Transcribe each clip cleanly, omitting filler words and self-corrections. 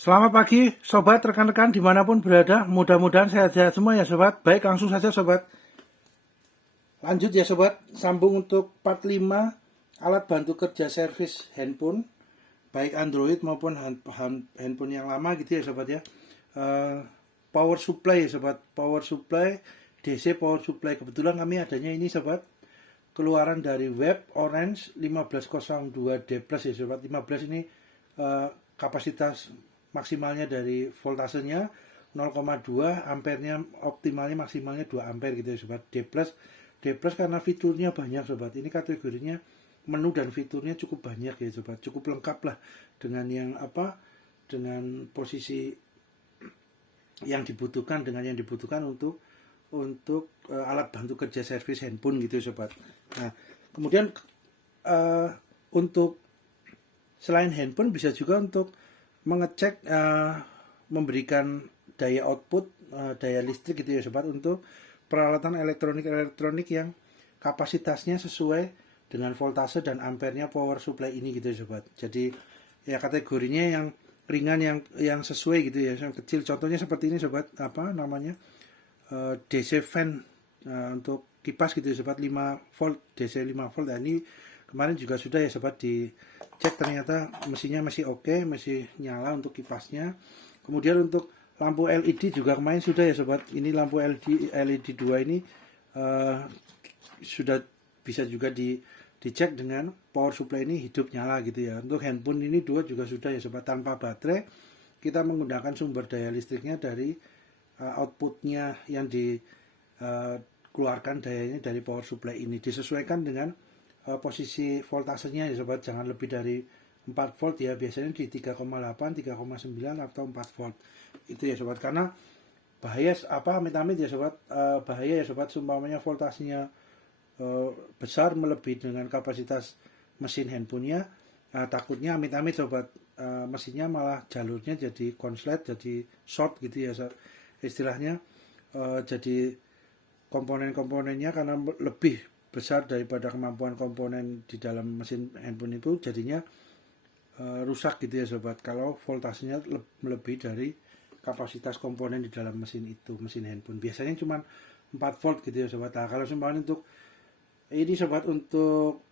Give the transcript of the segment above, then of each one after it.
Selamat pagi, sobat, rekan-rekan dimanapun berada. Mudah-mudahan sehat-sehat semua ya sobat. Baik, langsung saja sobat. Lanjut ya sobat, sambung untuk part 5 alat bantu kerja servis handphone, baik Android maupun handphone yang lama gitu ya sobat ya. Power supply ya sobat, power supply, DC power supply. Kebetulan kami adanya ini sobat, keluaran dari web Orange 1502D Plus ya sobat. 15 ini kapasitas maksimalnya dari voltasenya 0,2 ampernya, optimalnya maksimalnya 2 ampere gitu ya sobat. D plus karena fiturnya banyak sobat. Ini kategorinya menu dan fiturnya cukup banyak ya sobat, cukup lengkap lah dengan dengan posisi yang dibutuhkan, untuk alat bantu kerja servis handphone gitu sobat. Nah, kemudian untuk selain handphone bisa juga untuk mengecek, memberikan daya output, daya listrik gitu ya sobat, untuk peralatan elektronik yang kapasitasnya sesuai dengan voltase dan ampernya power supply ini gitu ya sobat. Jadi ya kategorinya yang ringan, yang sesuai gitu ya, yang kecil. Contohnya seperti ini sobat, DC fan, untuk kipas gitu ya sobat, 5 volt, DC 5 volt. Nah, ini kemarin juga sudah ya sobat dicek, ternyata mesinnya masih oke, masih nyala untuk kipasnya. Kemudian untuk lampu LED juga kemarin sudah ya sobat. Ini lampu LED 2 ini sudah bisa juga dicek dengan power supply ini hidup nyala gitu ya. Untuk handphone ini 2 juga sudah ya sobat, tanpa baterai. Kita menggunakan sumber daya listriknya dari outputnya yang dikeluarkan dayanya dari power supply ini. Disesuaikan dengan posisi voltasenya ya sobat, jangan lebih dari 4 volt ya, biasanya di 3,8, 3,9 atau 4 volt itu ya sobat. Karena bahaya amit-amit ya sobat, bahaya ya sobat, seumpamanya voltasenya besar melebihi dengan kapasitas mesin handphonenya, takutnya amit-amit sobat, mesinnya malah jalurnya jadi konslet, jadi short gitu ya istilahnya, jadi komponen-komponennya karena lebih besar daripada kemampuan komponen di dalam mesin handphone itu, jadinya rusak gitu ya sobat, kalau voltasenya melebihi dari kapasitas komponen di dalam mesin itu, mesin handphone. Biasanya cuma 4 volt gitu ya sobat. Nah, kalau semuanya untuk ini sobat, untuk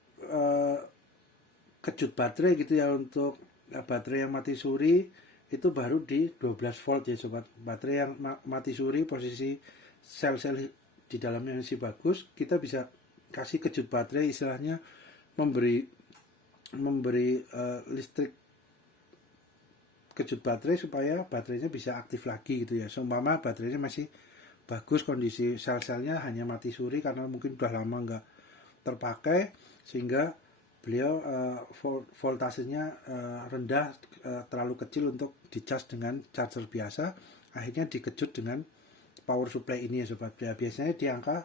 kejut baterai gitu ya, untuk baterai yang mati suri itu baru di 12 volt ya sobat. Baterai yang mati suri, posisi sel-sel di dalamnya masih bagus, kita bisa kasih kejut baterai, istilahnya memberi listrik kejut baterai supaya baterainya bisa aktif lagi gitu ya. Seumpama baterainya masih bagus, kondisi sel-selnya hanya mati suri karena mungkin udah lama nggak terpakai, sehingga beliau voltasenya rendah, terlalu kecil untuk dicas dengan charger biasa, akhirnya dikejut dengan power supply ini ya sobat. Ya, biasanya di angka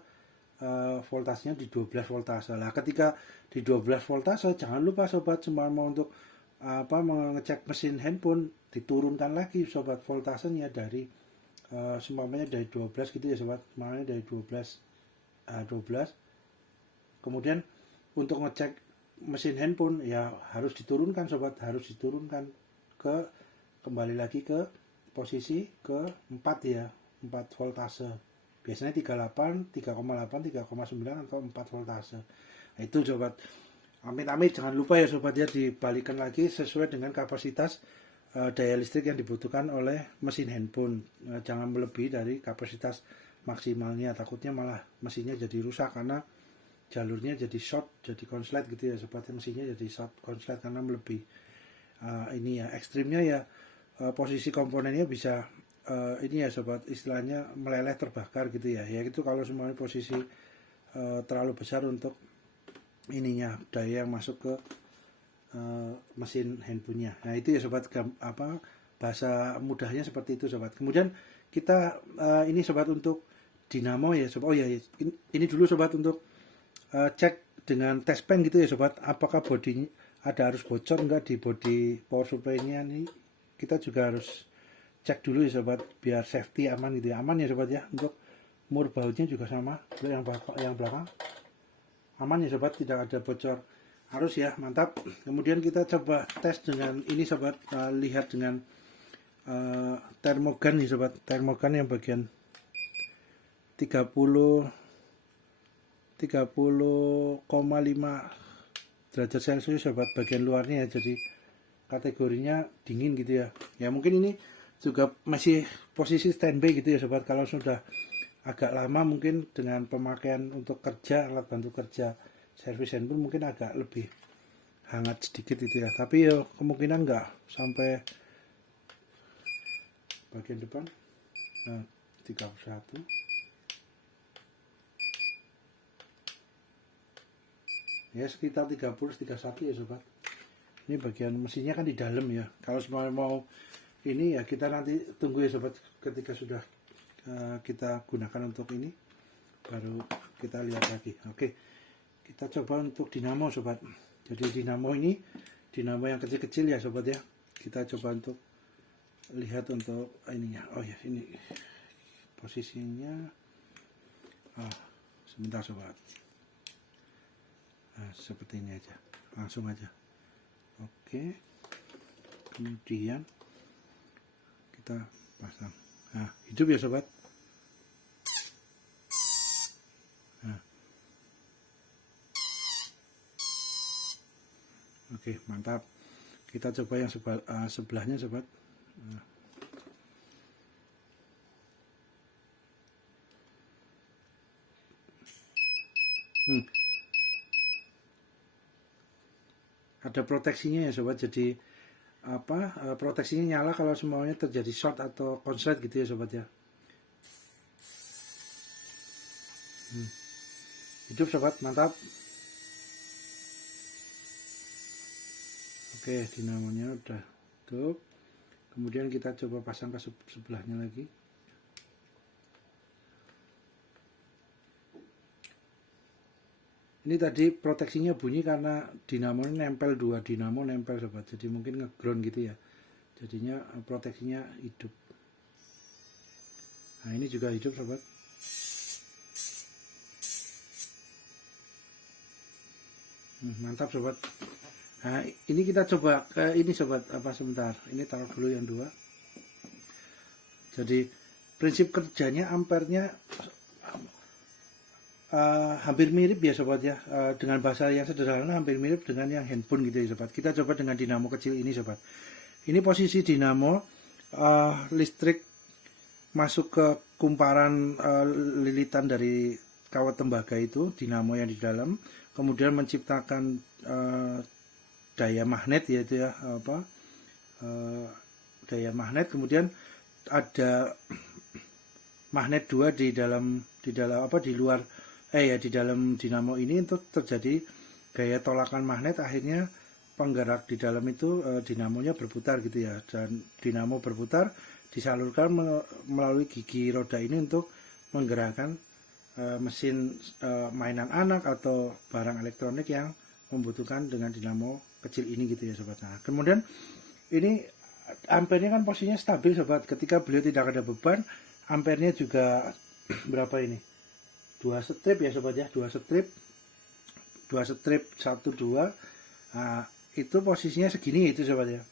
voltasenya di 12 voltase. Lah, ketika di 12 voltase, jangan lupa sobat, cuma mau untuk mengecek mesin handphone, diturunkan lagi sobat voltasenya dari semuanya dari 12 gitu ya sobat, semuanya dari 12. Kemudian untuk ngecek mesin handphone ya harus diturunkan sobat, harus diturunkan kembali lagi ke posisi ke 4 ya, 4 voltase. Biasanya 38, 3,8, 3,9 atau 4 voltase. Nah, itu sobat. Amit-amit jangan lupa ya sobat ya, dibalikan lagi sesuai dengan kapasitas daya listrik yang dibutuhkan oleh mesin handphone. Jangan melebihi dari kapasitas maksimalnya, takutnya malah mesinnya jadi rusak karena jalurnya jadi short, jadi konslet gitu ya sobat. Mesinnya jadi short konslet karena melebihi. Ini ya ekstrimnya ya, posisi komponennya bisa ini ya sobat, istilahnya meleleh, terbakar gitu ya. Ya itu kalau semuanya posisi terlalu besar untuk ininya, daya yang masuk ke mesin handphonenya. Nah, itu ya sobat, bahasa mudahnya seperti itu sobat. Kemudian kita ini sobat untuk dinamo ya sobat. Oh ya, ini dulu sobat untuk cek dengan test pen gitu ya sobat, apakah bodinya harus bocor enggak di body power supply-nya. Nih kita juga harus cek dulu ya sobat, biar safety aman gitu ya. Aman ya sobat ya. Untuk mur bautnya juga sama, yang belakang aman ya sobat, tidak ada bocor arus ya, mantap. Kemudian kita coba tes dengan ini sobat, lihat dengan termogan nih sobat, termogan yang bagian 30,5 derajat Celcius sobat, bagian luarnya ya, jadi kategorinya dingin gitu ya. Ya mungkin ini juga masih posisi standby gitu ya sobat. Kalau sudah agak lama mungkin dengan pemakaian untuk kerja, alat bantu kerja servis handphone mungkin agak lebih hangat sedikit gitu ya, tapi ya kemungkinan enggak sampai bagian depan. Nah, 31 ya, sekitar 30-31 ya sobat. Ini bagian mesinnya kan di dalam ya. Kalau semua mau ini ya kita nanti tunggu ya sobat, ketika sudah kita gunakan untuk ini baru kita lihat lagi. Oke, kita coba untuk dinamo sobat. Jadi dinamo ini dinamo yang kecil-kecil ya sobat ya. Kita coba untuk lihat untuk ininya. Oh ya, ini posisinya. Sebentar sobat. Nah, seperti ini aja, langsung aja. Oke, kemudian kita pasang. Nah, hidup ya sobat. Nah. Oke, mantap. Kita coba yang sebelahnya sobat. Nah. Ada proteksinya ya sobat, jadi proteksinya nyala kalau semuanya terjadi short atau konslet gitu ya sobat ya. Hidup sobat, mantap. Oke, dinamonya udah hidup. Kemudian kita coba pasang ke sebelahnya lagi. Ini tadi proteksinya bunyi karena dinamo nempel, dua dinamo nempel sobat, jadi mungkin ngeground gitu ya, jadinya proteksinya hidup. Nah, ini juga hidup sobat. Mantap sobat. Nah, ini kita coba ke ini sobat, sebentar, ini taruh dulu yang dua. Jadi prinsip kerjanya ampernya hampir mirip ya sobat ya, dengan bahasa yang sederhana hampir mirip dengan yang handphone gitu ya sobat. Kita coba dengan dinamo kecil ini sobat. Ini posisi dinamo, listrik masuk ke kumparan lilitan dari kawat tembaga itu, dinamo yang di dalam, kemudian menciptakan daya magnet yaitu ya daya magnet, kemudian ada magnet 2 di dalam dinamo ini untuk terjadi gaya tolakan magnet, akhirnya penggerak di dalam itu dinamonya berputar gitu ya, dan dinamo berputar disalurkan melalui gigi roda ini untuk menggerakkan mesin mainan anak atau barang elektronik yang membutuhkan dengan dinamo kecil ini gitu ya sobat. Nah, kemudian ini ampernya kan posisinya stabil sobat, ketika beliau tidak ada beban, ampernya juga berapa ini, 2 strip ya sobat ya, 2 strip 1 2. Nah, itu posisinya segini itu sobat ya.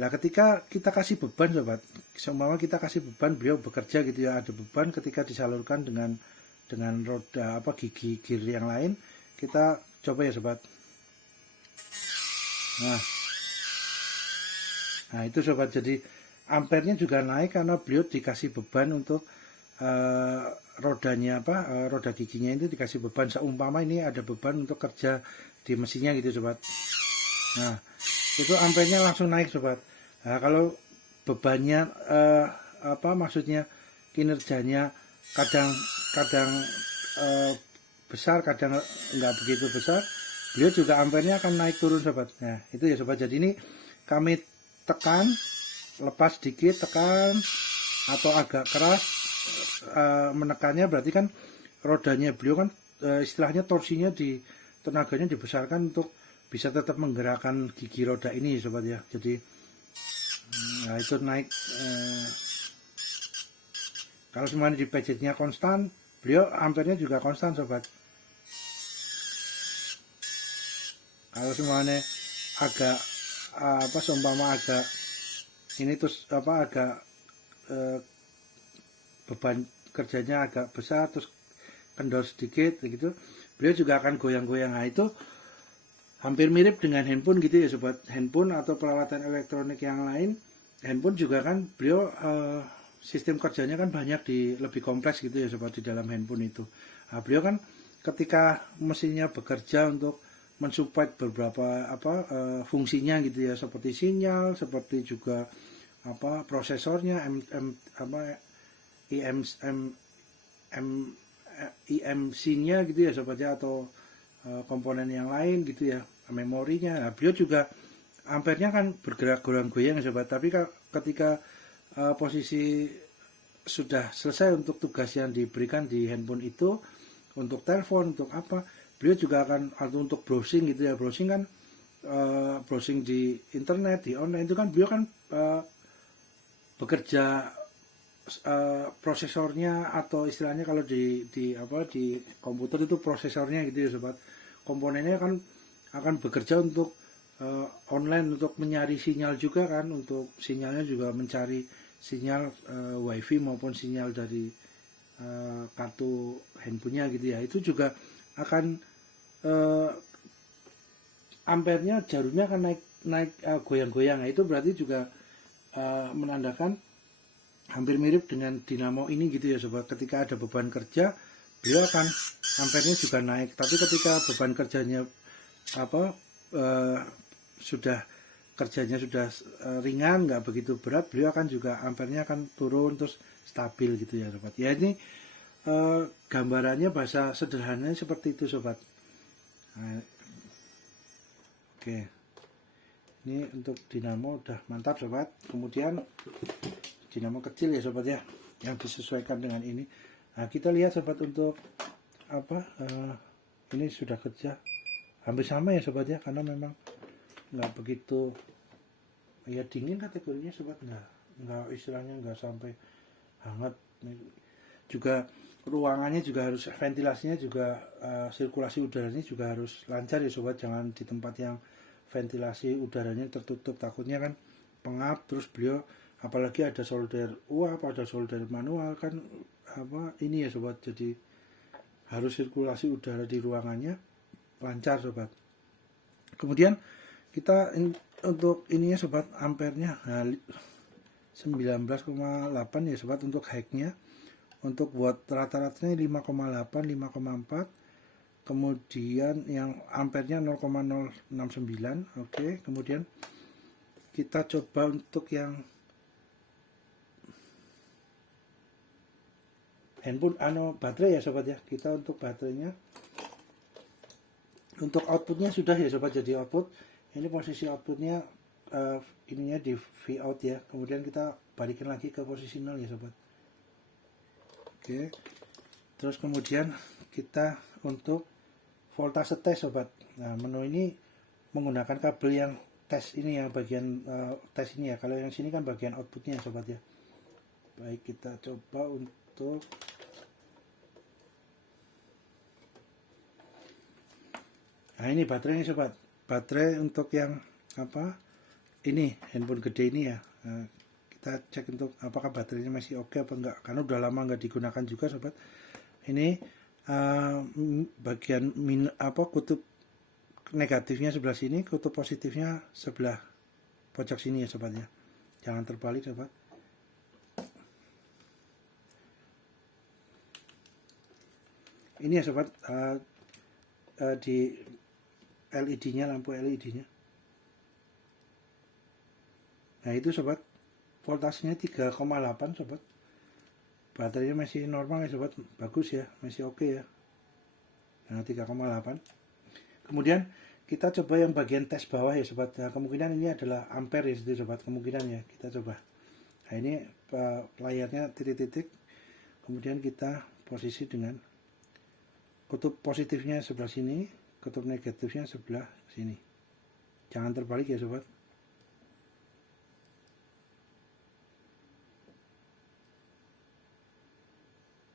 Nah, ketika kita kasih beban sobat, seumpama kita kasih beban, beliau bekerja gitu ya, ada beban, ketika disalurkan dengan roda gigi gear yang lain, kita coba ya sobat. Nah itu sobat, jadi ampernya juga naik karena beliau dikasih beban untuk rodanya roda giginya itu dikasih beban, seumpama ini ada beban untuk kerja di mesinnya gitu sobat. Nah, itu ampernya langsung naik sobat. Nah, kalau bebannya maksudnya kinerjanya kadang besar, kadang nggak begitu besar, beliau juga ampernya akan naik turun sobat. Nah itu ya sobat, jadi ini kami tekan, lepas sedikit, tekan atau agak keras menekannya, berarti kan rodanya beliau kan istilahnya torsinya tenaganya dibesarkan untuk bisa tetap menggerakkan gigi roda ini sobat ya. Jadi nah itu naik, kalau semuanya di pejitnya konstan, beliau ampernya juga konstan sobat. Kalau semuanya agak seumpama agak ini terus agak beban kerjanya agak besar, terus kendor sedikit gitu, beliau juga akan goyang-goyang. Nah itu hampir mirip dengan handphone gitu ya sobat. Handphone atau peralatan elektronik yang lain, handphone juga kan beliau sistem kerjanya kan banyak, lebih kompleks gitu ya sobat di dalam handphone itu. Nah, beliau kan ketika mesinnya bekerja untuk mensupport beberapa fungsinya gitu ya, seperti sinyal, seperti juga prosesornya, IMC-nya gitu ya sobat ya, atau komponen yang lain gitu ya, memorinya. Nah, beliau juga ampernya kan bergerak goyang-goyang sobat, tapi ketika posisi sudah selesai untuk tugas yang diberikan di handphone itu, untuk telepon, untuk apa, beliau juga akan, atau untuk browsing gitu ya, browsing kan browsing di internet, di online itu kan beliau kan bekerja prosesornya, atau istilahnya kalau di komputer itu prosesornya gitu ya sobat, komponennya kan akan bekerja untuk online, untuk mencari sinyal juga kan, untuk sinyalnya juga mencari sinyal wifi maupun sinyal dari kartu handphonenya gitu ya. Itu juga akan ampernya, jarumnya akan naik goyang-goyang. Itu berarti juga menandakan hampir mirip dengan dinamo ini gitu ya sobat. Ketika ada beban kerja, beliau akan ampernya juga naik. Tapi ketika beban kerjanya sudah kerjanya sudah ringan, nggak begitu berat, beliau akan juga ampernya akan turun terus stabil gitu ya sobat. Ya ini gambarannya, bahasa sederhananya seperti itu sobat. Nah, oke, ini untuk dinamo udah mantap sobat. Kemudian dinamo kecil ya sobat ya, yang disesuaikan dengan ini. Nah kita lihat sobat, untuk ini sudah kerja hampir sama ya sobat ya, karena memang nggak begitu ya dingin kategorinya sobat, nggak istilahnya nggak sampai hangat. Juga ruangannya juga harus, ventilasinya juga sirkulasi udaranya juga harus lancar ya sobat. Jangan di tempat yang ventilasi udaranya tertutup, takutnya kan pengap. Terus beliau apalagi ada solder uap, ada solder manual kan, ini ya sobat, jadi harus sirkulasi udara di ruangannya lancar sobat. Kemudian kita untuk ininya sobat, ampernya 19,8 ya sobat untuk high-nya. Untuk buat rata-ratanya 5,8, 5,4. Kemudian yang ampernya 0,069. Oke, kemudian kita coba untuk yang handphone baterai ya sobat ya. Kita untuk baterainya, untuk outputnya sudah ya sobat, jadi output ini posisi outputnya ininya di V out ya. Kemudian kita balikin lagi ke posisi 0 ya sobat. Oke, terus kemudian kita untuk voltase tes sobat. Nah menu ini menggunakan kabel yang tes ini, yang bagian tes ini ya. Kalau yang sini kan bagian outputnya sobat ya. Baik, kita coba untuk nah ini baterainya sobat. Baterai untuk yang ini handphone gede ini ya. Nah, kita cek untuk apakah baterainya masih oke apa enggak, karena udah lama enggak digunakan juga sobat. Ini bagian kutub negatifnya sebelah sini, kutub positifnya sebelah pojok sini ya sobat ya. Jangan terbalik sobat. Ini ya sobat, di LED-nya, lampu LED-nya. Nah itu sobat, voltasenya 3,8 sobat. Baterainya masih normal ya sobat, bagus ya, masih oke ya. Nah 3,8. Kemudian kita coba yang bagian tes bawah ya sobat. Nah, kemungkinan ini adalah ampere ya sobat, kemungkinan ya. Kita coba. Nah ini layarnya titik-titik. Kemudian kita posisi dengan kutub positifnya sebelah sini, kutub negatifnya sebelah sini. Jangan terbalik ya sobat.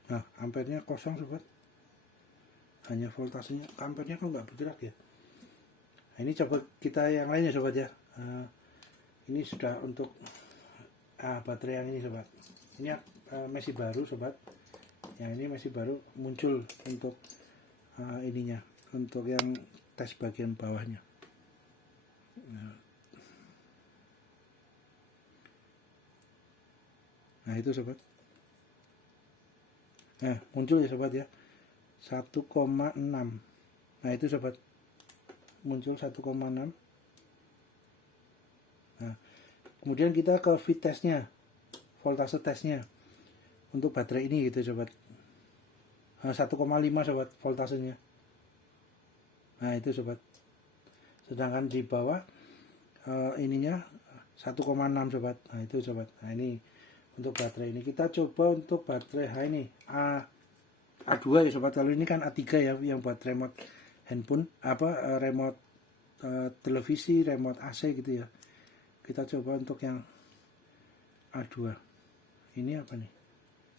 Nah ampernya kosong sobat, hanya voltasenya, ampernya kok nggak bergerak ya. Nah ini coba kita yang lainnya sobat ya. Ini sudah untuk baterai yang ini sobat, ini masih baru sobat, yang ini masih baru muncul untuk ininya, untuk yang tes bagian bawahnya. Nah itu sobat, nah muncul ya sobat ya, 1,6. Nah itu sobat, muncul 1,6. Nah, kemudian kita ke V testnya, voltase tesnya untuk baterai ini gitu sobat. 1,5 sobat voltasenya. Nah itu sobat. Sedangkan di bawah ininya 1,6 sobat. Nah itu sobat. Nah ini untuk baterai ini. Kita coba untuk baterai ini A2 ya sobat. Kalau ini kan A3 ya, yang buat remote handphone, remote televisi, remote AC gitu ya. Kita coba untuk yang A2. Ini apa nih?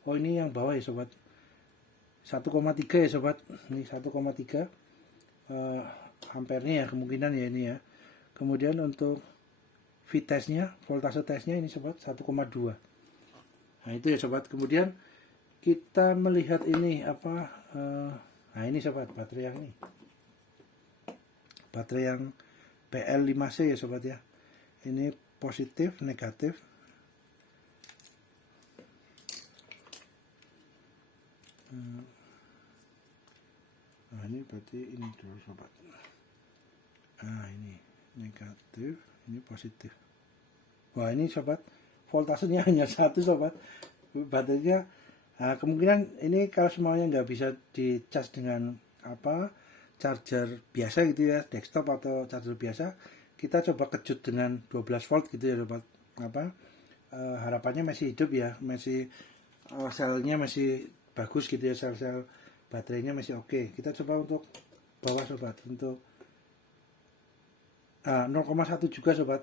Oh ini yang bawah ya sobat. 1,3 ya sobat. Ini 1,3 ampernya ya kemungkinan ya ini ya. Kemudian untuk V testnya, voltase tesnya ini sobat 1,2. Nah itu ya sobat. Kemudian kita melihat ini nah ini sobat, baterai yang ini. Baterai yang PL5C ya sobat ya. Ini positif, negatif. Nah ini berarti ini dulu sobat. Nah ini negatif, ini positif. Wah ini sobat, voltasenya hanya 1 sobat. Baterainya kemungkinan ini kalau semuanya nggak bisa dicas dengan charger biasa gitu ya, desktop atau charger biasa, kita coba kejut dengan 12 volt gitu ya sobat. Harapannya masih hidup ya, masih selnya masih bagus gitu ya, sel-sel baterainya masih oke. Kita coba untuk bawah sobat, untuk 0,1 juga sobat.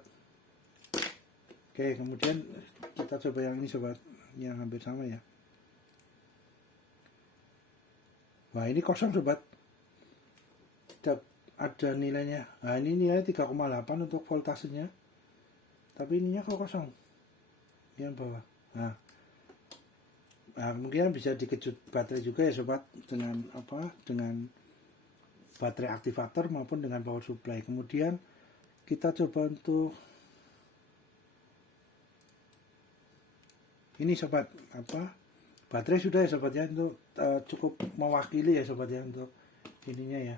Oke, kemudian kita coba yang ini sobat, yang hampir sama ya. Wah ini kosong sobat, ada nilainya. Nah ini nilai 3,8 untuk voltasenya, tapi ininya kok kosong yang bawah. Nah mungkin bisa dikejut baterai juga ya sobat, dengan dengan baterai aktivator maupun dengan power supply. Kemudian kita coba untuk ini sobat, baterai sudah ya sobat ya, untuk cukup mewakili ya sobat ya untuk ininya ya.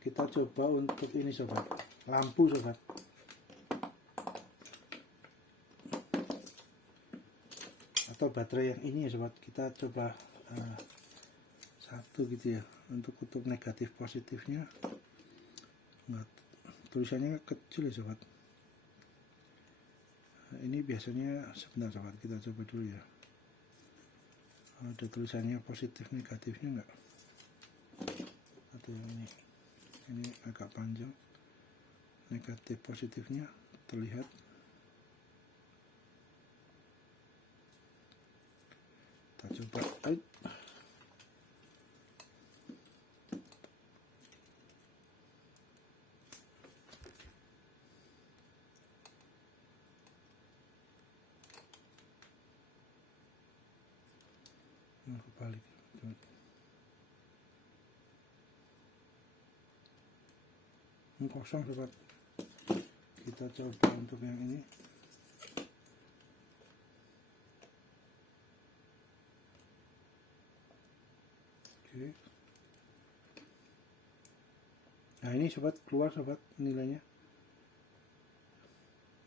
Kita coba untuk ini sobat, lampu sobat. Atau baterai yang ini ya sobat, kita coba satu gitu ya, untuk kutub negatif positifnya. Nah, tulisannya kecil ya sobat. Ini biasanya sebentar sobat, kita coba dulu ya. Ada tulisannya positif negatifnya enggak? Atau ini agak panjang. Negatif positifnya terlihat. Kita coba. Kebalik. Kosong sobat. Kita coba untuk yang ini. Oke. Nah ini sobat, keluar sobat nilainya.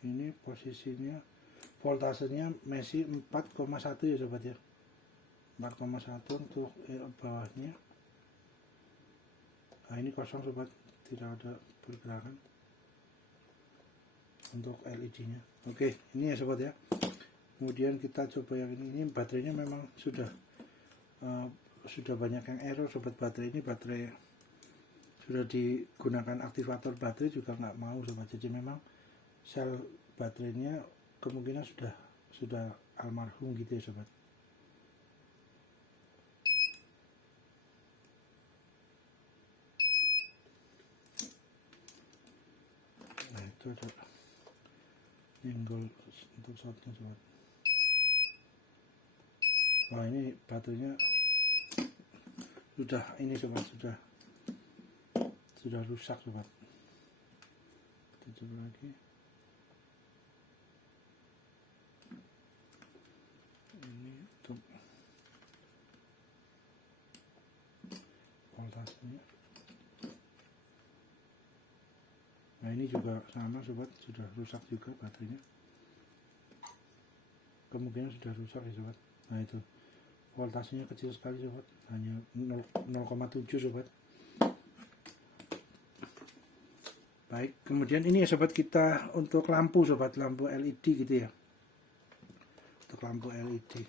Ini posisinya, voltasenya masih 4,1 ya sobat ya. 4,1 untuk bawahnya. Nah ini kosong sobat, tidak ada pergerakan untuk LED-nya. Oke, ini ya sobat ya. Kemudian kita coba yang ini baterainya memang sudah banyak yang error sobat. Baterai ini baterai sudah digunakan aktivator baterai juga nggak mau sobat. Jadi memang sel baterainya kemungkinan sudah almarhum gitu ya sobat. Nah itu ada Nyenggol untuk shotnya sobat. Wah, ini baterainya sudah ini sobat, sudah rusak sobat. Kita coba lagi. Ini untuk voltasenya. Nah, ini juga sama sobat, sudah rusak juga baterainya. Kemungkinan sudah rusak ya sobat. Nah, itu voltasenya kecil sekali sobat, hanya 0,7 sobat. Baik, kemudian ini ya sobat, kita untuk lampu sobat, lampu LED gitu ya. Untuk lampu LED.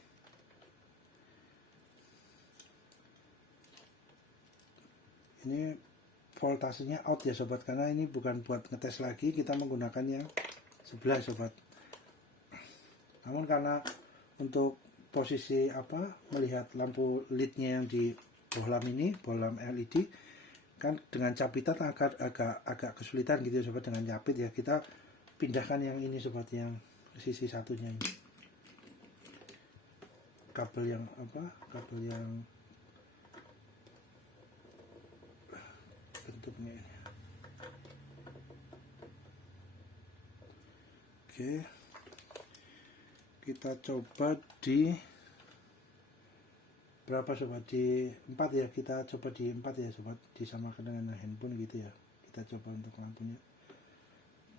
Ini voltasenya out ya sobat, karena ini bukan buat ngetes lagi, kita menggunakan yang sebelah sobat. Namun karena untuk posisi melihat lampu LED-nya yang di bohlam ini, bohlam LED kan dengan capitan agak kesulitan gitu ya sobat, dengan capit ya. Kita pindahkan yang ini sobat, yang sisi satunya ini. Kabel yang bentuknya ini. Oke, kita coba di berapa sobat, di 4 ya, kita coba di 4 ya sobat, disamakan dengan handphone gitu ya. Kita coba untuk lampunya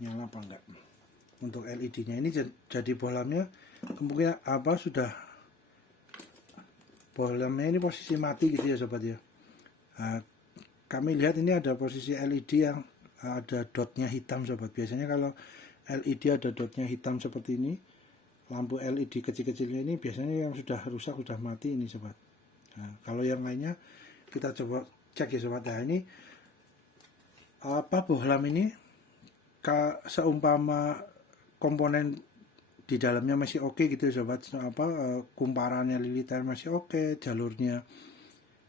nyala apa enggak. Untuk LED nya ini jadi bohlamnya kemungkinan sudah bohlamnya ini posisi mati gitu ya sobat ya. Nah, kami lihat ini ada posisi LED yang ada dotnya hitam sobat. Biasanya kalau LED ada dotnya hitam seperti ini, lampu LED kecil-kecilnya ini biasanya yang sudah rusak, sudah mati ini sobat. Nah, kalau yang lainnya kita coba cek ya sobat. Nah, ini bohlam ini seumpama komponen di dalamnya masih oke gitu ya sobat, kumparannya liliter masih oke, jalurnya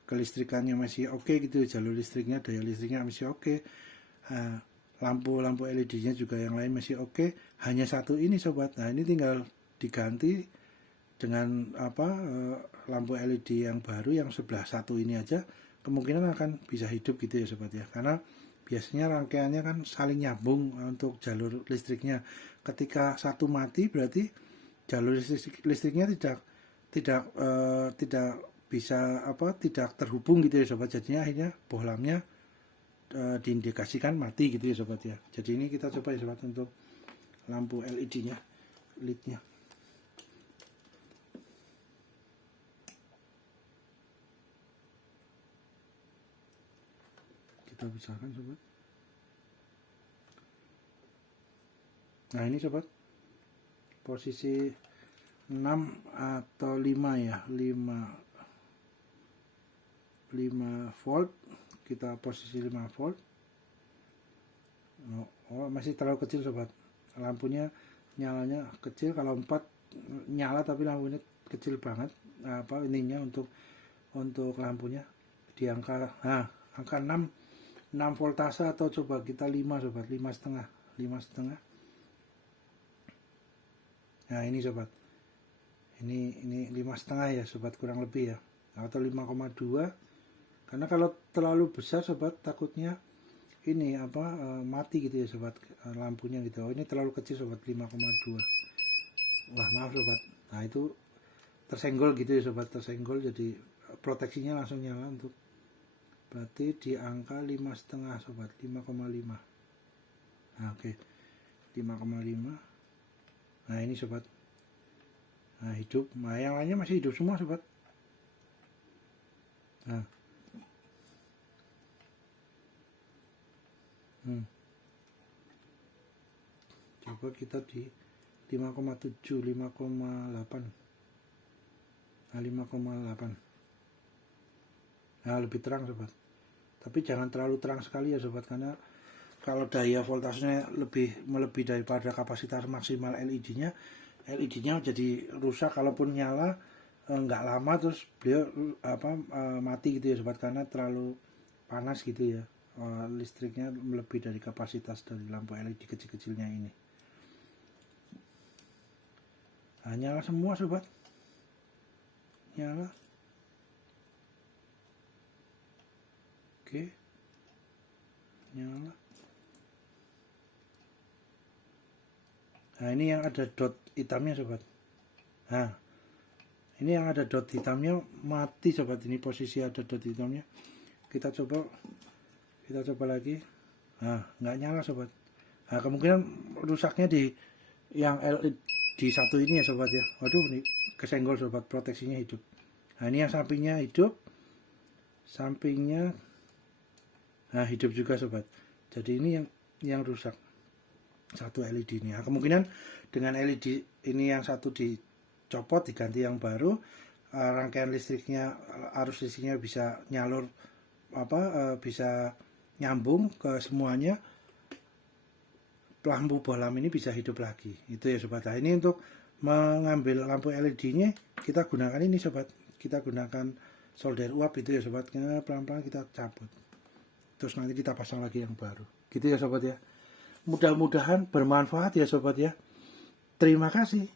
kelistrikannya masih oke gitu, jalur listriknya, daya listriknya masih oke, lampu LED-nya juga yang lain masih oke, hanya satu ini sobat. Nah, ini tinggal diganti dengan lampu LED yang baru yang sebelah satu ini aja, kemungkinan akan bisa hidup gitu ya sobat ya, karena biasanya rangkaiannya kan saling nyambung untuk jalur listriknya. Ketika satu mati berarti jalur listriknya tidak bisa tidak terhubung gitu ya sobat. Jadinya akhirnya bohlamnya diindikasikan mati gitu ya sobat ya. Jadi ini kita coba ya sobat untuk lampu LED-nya, LED-nya. Kita besarkan sobat. Nah, ini sobat, posisi 6 atau 5 ya, 5 volt, kita posisi 5 volt. Masih terlalu kecil sobat, lampunya nyalanya kecil. Kalau 4 nyala tapi lampunya kecil banget, ininya untuk lampunya di angka 6 voltase, atau coba kita 5 sobat, 5,5. Nah, ini sobat, ini 5,5 ya sobat, kurang lebih ya, atau 5,2. karena kalau terlalu besar sobat takutnya ini mati gitu ya sobat, lampunya gitu. Ini terlalu kecil sobat, 5,2. Wah, maaf sobat, nah itu tersenggol gitu ya sobat, tersenggol, jadi proteksinya langsung nyala. Untuk berarti di angka 5,5 sobat, 5,5. Nah, oke, 5,5. Nah, ini sobat, nah hidup. Nah, yang lainnya masih hidup semua sobat. Nah, coba kita di 5,7, 5,8. Nah, 5,8. Nah, lebih terang sobat, tapi jangan terlalu terang sekali ya sobat, karena kalau daya voltasenya melebihi daripada kapasitas maksimal LED-nya jadi rusak. Kalaupun nyala nggak lama terus beliau mati gitu ya sobat, karena terlalu panas gitu ya, listriknya melebihi dari kapasitas dari lampu LED kecil-kecilnya ini. Nah, nyala semua sobat, nyala. Oke, nyala. Nah, ini yang ada dot hitamnya sobat. Nah, ini yang ada dot hitamnya mati sobat. Ini posisi ada dot hitamnya. Kita coba lagi. Nah, nggak nyala sobat. Nah, kemungkinan rusaknya di yang LED satu ini ya sobat ya. Waduh, ini kesenggol sobat, proteksinya hidup. Nah, ini yang sampingnya hidup, sampingnya nah hidup juga sobat. Jadi ini yang rusak satu LED ini. Nah, kemungkinan dengan LED ini yang satu dicopot diganti yang baru, rangkaian listriknya, arus listriknya bisa nyalur bisa nyambung ke semuanya, lampu bohlam ini bisa hidup lagi. Itu ya sobat. Nah, ini untuk mengambil lampu LED-nya kita gunakan ini sobat. Kita gunakan solder uap itu ya sobat. Pelan-pelan kita cabut. Terus nanti kita pasang lagi yang baru. Gitu ya sobat ya. Mudah-mudahan bermanfaat ya sobat ya. Terima kasih.